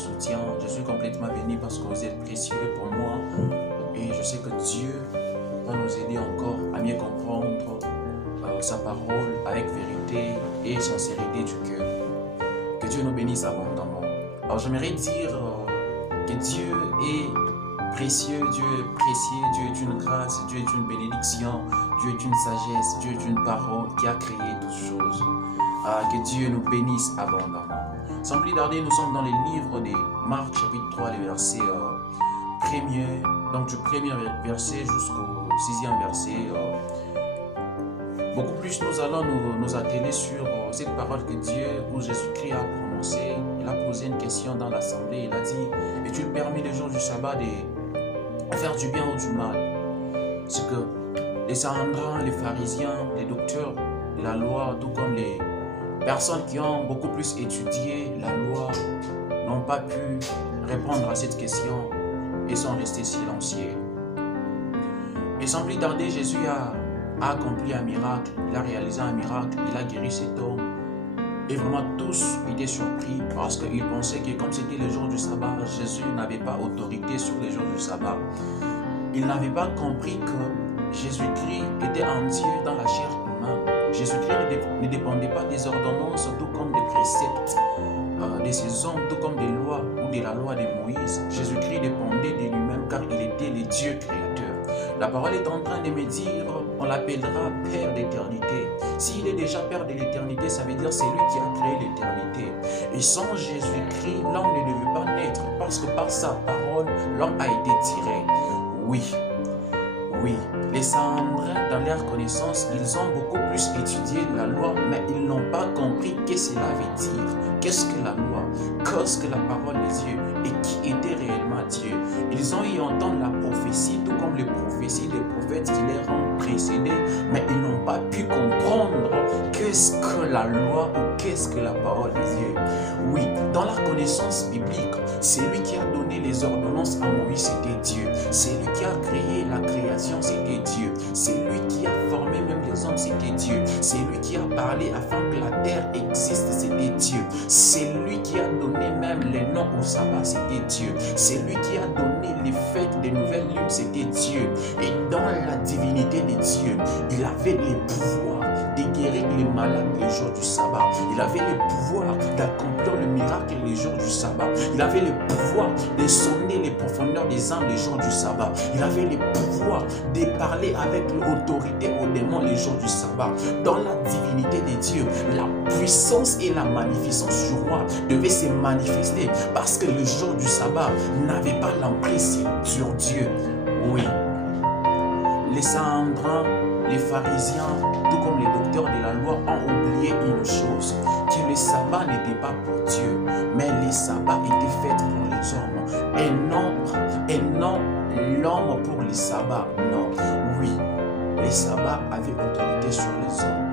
soutien. Je suis complètement béni parce que vous êtes précieux pour moi. Et je sais que Dieu va nous aider encore à mieux comprendre sa parole avec vérité et sincérité du cœur. Que Dieu nous bénisse abondamment. Alors j'aimerais dire que Dieu est précieux, Dieu est précieux, Dieu est une grâce, Dieu est une bénédiction, Dieu est une sagesse, Dieu est une parole qui a créé toutes choses. Que Dieu nous bénisse abondamment. Sans plus tarder, nous sommes dans les livres de Marc chapitre 3, les versets 1er, donc du premier verset jusqu'au 6e verset. Beaucoup plus nous allons nous atteler sur cette parole que Dieu ou Jésus-Christ a prononcée. Il a posé une question dans l'assemblée, il a dit: es-tu permis le jour du sabbat de faire du bien ou du mal? C'est que les Sanhedrins, les pharisiens, les docteurs de la loi, tout comme les personnes qui ont beaucoup plus étudié la loi, n'ont pas pu répondre à cette question et sont restés silencieux. Et sans plus tarder, Jésus a accompli un miracle, il a réalisé un miracle, il a guéri cet homme. Et vraiment tous étaient surpris parce qu'ils pensaient que comme c'était le jour du sabbat, Jésus n'avait pas autorité sur les jours du sabbat. Ils n'avaient pas compris que Jésus-Christ était un Dieu dans la chair humaine. Jésus-Christ ne dépendait pas des ordonnances, tout comme des préceptes de ses hommes, tout comme des lois ou de la loi de Moïse. Jésus-Christ dépendait de lui-même car il était le Dieu créateur. La parole est en train de me dire, on l'appellera Père d'éternité. S'il est déjà Père de l'éternité, ça veut dire c'est lui qui a créé l'éternité. Et sans Jésus-Christ, l'homme ne devait pas naître parce que par sa parole, l'homme a été tiré. Oui, les Sanhedrins, dans leur connaissance, ils ont beaucoup plus étudié la loi, mais ils n'ont pas compris ce que cela veut dire. Qu'est-ce que la loi? Qu'est-ce que la parole de Dieu? Et qui était réellement Dieu? Ils ont eu entendre la prophétie, tout comme les prophéties des prophètes qui les ont précédés, mais ils n'ont pas pu comprendre qu'est-ce que la loi ou qu'est-ce que la parole de Dieu. Oui, dans la connaissance biblique, c'est lui qui a donné les ordonnances à Moïse, c'était Dieu. C'est lui qui a créé la création, c'était Dieu. C'est lui qui a formé même les hommes, c'était Dieu. C'est lui qui a parlé afin que la terre existe, c'était Dieu. C'est lui qui a donné même les noms au sabbat, c'était Dieu. C'est lui qui a donné les fêtes des nouvelles lunes, c'était Dieu. Et dans la divinité de Dieu, il avait les pouvoirs de guérir les malades les jours du sabbat. Il avait le pouvoir d'accomplir le miracle les jours du sabbat. Il avait le pouvoir de sonner les profondeurs des âmes les jours du sabbat. Il avait le pouvoir de parler avec l'autorité aux démons les jours du sabbat. Dans la divinité de Dieu, la puissance et la magnificence du roi devaient se manifester parce que le jour du sabbat n'avait pas l'emprise sur Dieu. Oui, les Sanhedrins, les pharisiens, tout comme les docteurs de la loi, ont oublié une chose, que le sabbat n'était pas pour Dieu, mais le sabbat était fait pour les hommes, et non l'homme pour le sabbat. Non, oui, le sabbat avait autorité sur les hommes.